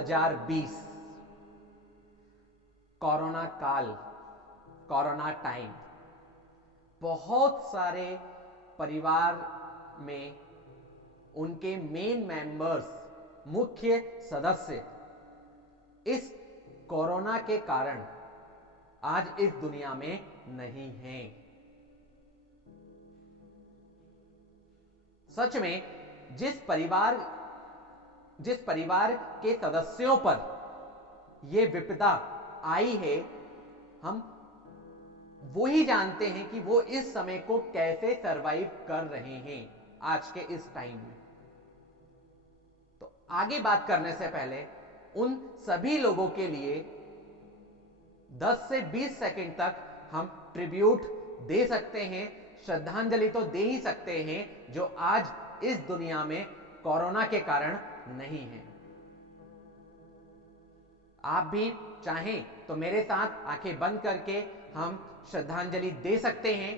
2020 corona काल, corona time, बहुत सारे परिवार में उनके मेन मेंबर्स, मुख्य सदस्य इस कोरोना के कारण आज इस दुनिया में नहीं हैं। सच में जिस परिवार के सदस्यों पर यह विपदा आई है, हम वो ही जानते हैं कि वो इस समय को कैसे सरवाइव कर रहे हैं आज के इस टाइम में। तो आगे बात करने से पहले उन सभी लोगों के लिए 10 से 20 सेकंड तक हम ट्रिब्यूट दे सकते हैं, श्रद्धांजलि तो दे ही सकते हैं, जो आज इस दुनिया में कोरोना के कारण नहीं है। आप भी चाहें तो मेरे साथ आंखें बंद करके हम श्रद्धांजलि दे सकते हैं।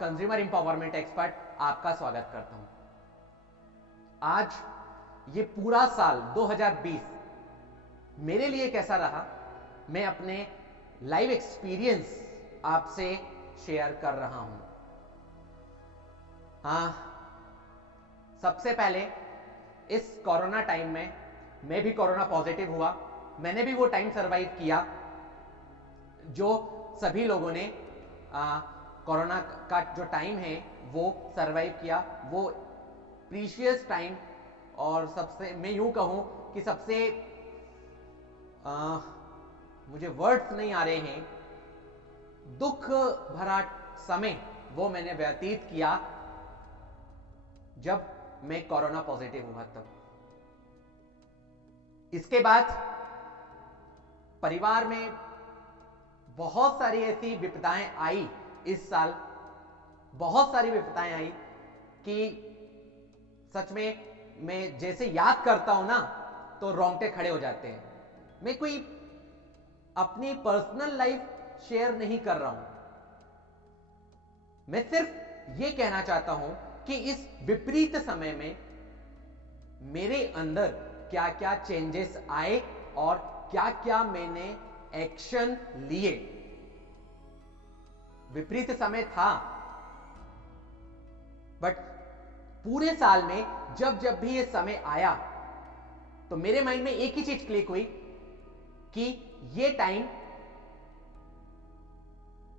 कंज्यूमर इंपावरमेंट एक्सपर्ट आपका स्वागत करता हूं। आज ये पूरा साल 2020 मेरे लिए कैसा रहा, मैं अपने लाइव एक्सपीरियंस आपसे शेयर कर रहा हूं। सबसे पहले इस कोरोना टाइम में मैं भी कोरोना पॉजिटिव हुआ। मैंने भी वो टाइम सरवाइव किया जो सभी लोगों ने कोरोना का जो टाइम है वो सरवाइव किया। वो प्रीशियस टाइम, और सबसे मैं यूं कहूं कि सबसे मुझे वर्ड्स नहीं आ रहे हैं, दुख भरा समय वो मैंने व्यतीत किया जब मैं कोरोना पॉजिटिव हुआ तब। इसके बाद परिवार में बहुत सारी ऐसी विपदाएं आई। इस साल बहुत सारी विपदाएं आई कि सच में मैं जैसे याद करता हूं ना तो रोंगटे खड़े हो जाते हैं। मैं कोई अपनी पर्सनल लाइफ शेयर नहीं कर रहा हूं, मैं सिर्फ यह कहना चाहता हूं कि इस विपरीत समय में मेरे अंदर क्या क्या चेंजेस आए और क्या क्या मैंने एक्शन लिए। विपरीत समय था, बट पूरे साल में जब जब भी यह समय आया तो मेरे माइंड में एक ही चीज क्लिक हुई कि यह टाइम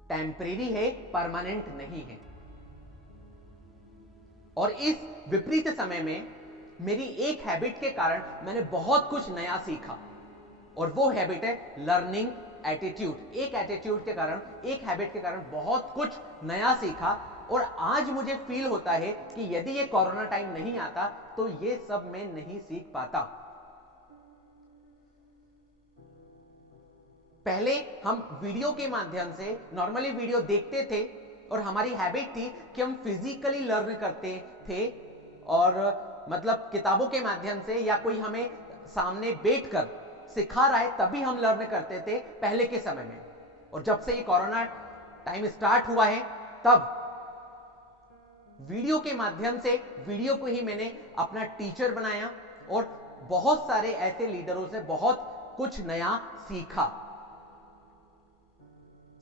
टेम्परेरी है, परमानेंट नहीं है। और इस विपरीत समय में मेरी एक हैबिट के कारण मैंने बहुत कुछ नया सीखा, और वो हैबिट है लर्निंग एटीट्यूड। एक एटीट्यूड के कारण, एक हैबिट के कारण बहुत कुछ नया सीखा। और आज मुझे फील होता है कि यदि ये कोरोना टाइम नहीं आता तो ये सब मैं नहीं सीख पाता। पहले हम वीडियो के माध्यम से नॉर्मली वीडियो देखते थे और हमारी हैबिट थी कि हम फिजिकली लर्न करते थे, और मतलब किताबों के माध्यम से या कोई हमें सामने बैठकर सिखा रहा है तभी हम लर्न करते थे पहले के समय में। और जब से ये कोरोना टाइम स्टार्ट हुआ है तब वीडियो के माध्यम से वीडियो को ही मैंने अपना टीचर बनाया और बहुत सारे ऐसे लीडरों से बहुत कुछ नया सीखा।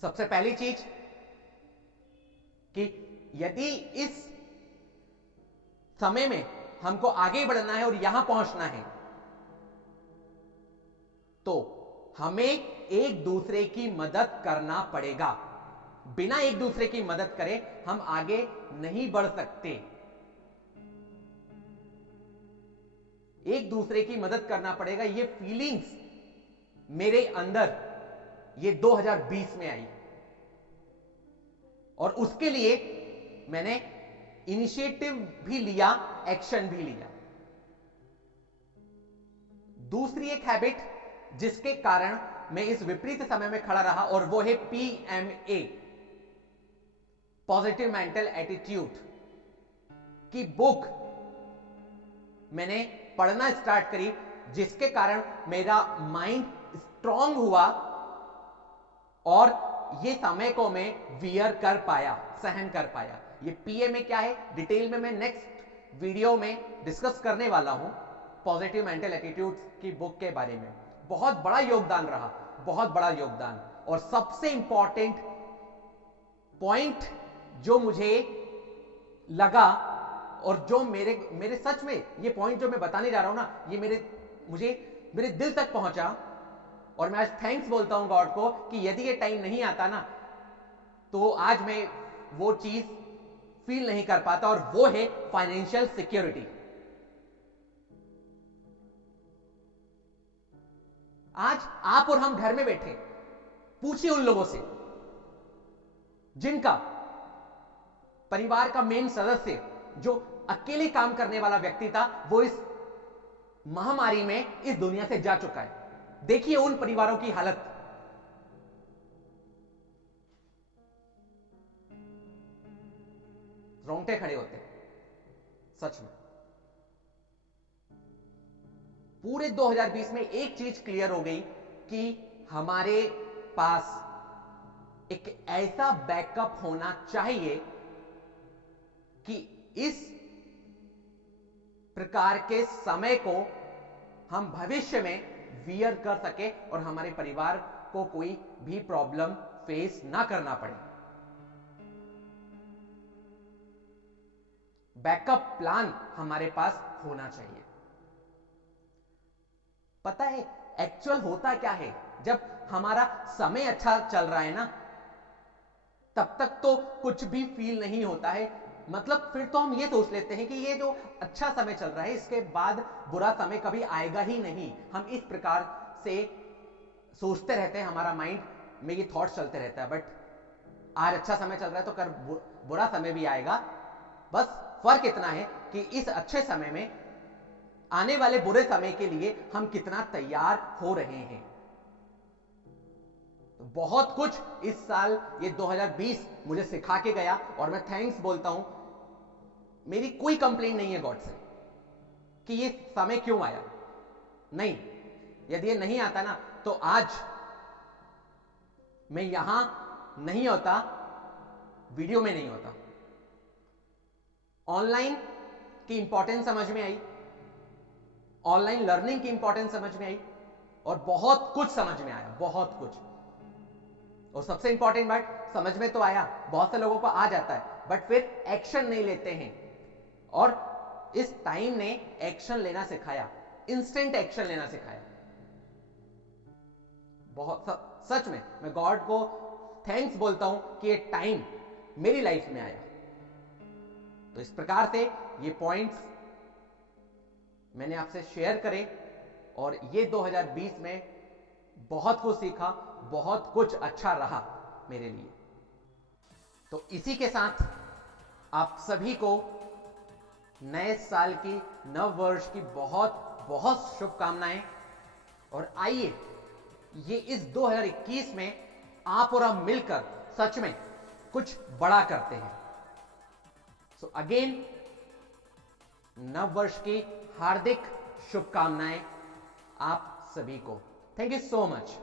सबसे पहली चीज कि यदि इस समय में हमको आगे बढ़ना है और यहां पहुंचना है तो हमें एक दूसरे की मदद करना पड़ेगा। बिना एक दूसरे की मदद करे हम आगे नहीं बढ़ सकते। एक दूसरे की मदद करना पड़ेगा, ये फीलिंग्स मेरे अंदर ये 2020 में आई, और उसके लिए मैंने इनिशिएटिव भी लिया, एक्शन भी लिया। दूसरी एक हैबिट जिसके कारण मैं इस विपरीत समय में खड़ा रहा, और वो है PMA, पॉजिटिव मेंटल एटीट्यूड की बुक मैंने पढ़ना स्टार्ट करी, जिसके कारण मेरा माइंड स्ट्रांग हुआ और ये समय को मैं वियर कर पाया, सहन कर पाया। ये PMA क्या है, डिटेल में मैं नेक्स्ट वीडियो में डिस्कस करने वाला हूं, पॉजिटिव मेंटल एटीट्यूड की बुक के बारे में। बहुत बड़ा योगदान रहा, बहुत बड़ा योगदान। और सबसे इंपॉर्टेंट पॉइंट जो मुझे लगा और जो मेरे सच में ये पॉइंट जो मैं बताने जा रहा हूं ना, ये मेरे दिल तक पहुंचा, और मैं आज थैंक्स बोलता हूं गॉड को कि यदि ये टाइम नहीं आता ना तो आज मैं वो चीज फील नहीं कर पाता, और वो है फाइनेंशियल सिक्योरिटी। आज आप और हम घर में बैठे, पूछिए उन लोगों से जिनका परिवार का मेन सदस्य जो अकेले काम करने वाला व्यक्ति था, वो इस महामारी में इस दुनिया से जा चुका है। देखिए उन परिवारों की हालत। रोंगटे खड़े होते हैं सच में। पूरे 2020 में एक चीज क्लियर हो गई कि हमारे पास एक ऐसा बैकअप होना चाहिए कि इस प्रकार के समय को हम भविष्य में वियर कर सके और हमारे परिवार को कोई भी प्रॉब्लम फेस ना करना पड़े। बैकअप प्लान हमारे पास होना चाहिए। पता है एक्चुअल होता क्या है, जब हमारा समय अच्छा चल रहा है ना, तब तक तो कुछ भी फील नहीं होता है। मतलब फिर तो हम ये सोच लेते हैं कि ये जो अच्छा समय चल रहा है, इसके बाद बुरा समय कभी आएगा ही नहीं। हम इस प्रकार से सोचते रहते हैं, हमारा माइंड में ये थॉट्स चलते रहता है। बट आज अच्छा समय चल रहा है तो कर बुरा समय भी आएगा। बस फर्क इतना है कि इस अच्छे समय में आने वाले बुरे समय के लिए हम कितना तैयार हो रहे हैं। तो बहुत कुछ इस साल ये 2020 मुझे सिखा के गया, और मैं थैंक्स बोलता हूं। मेरी कोई कंप्लेंट नहीं है गॉड से कि ये समय क्यों आया, नहीं। यदि ये नहीं आता ना तो आज मैं यहां नहीं होता, वीडियो में नहीं होता। ऑनलाइन की इंपॉर्टेंस समझ में आई, ऑनलाइन लर्निंग की इंपॉर्टेंस समझ में आई, और बहुत कुछ समझ में आया, बहुत कुछ। और सबसे इंपॉर्टेंट बात, समझ में तो आया, बहुत से लोगों को आ जाता है, बट फिर एक्शन नहीं लेते हैं। और इस टाइम ने एक्शन लेना सिखाया, इंस्टेंट एक्शन लेना सिखाया। बहुत सच में मैं गॉड को थैंक्स बोलता हूं कि ये टाइम मेरी लाइफ में आया। तो इस प्रकार से ये पॉइंट्स मैंने आपसे शेयर करे, और ये 2020 में बहुत कुछ सीखा, बहुत कुछ अच्छा रहा मेरे लिए। तो इसी के साथ आप सभी को नए साल की, नव वर्ष की बहुत बहुत शुभकामनाएं। और आइए ये इस 2021 में आप और हम मिलकर सच में कुछ बड़ा करते हैं। सो अगेन नव वर्ष की हार्दिक शुभकामनाएं आप सभी को। Thank you so much.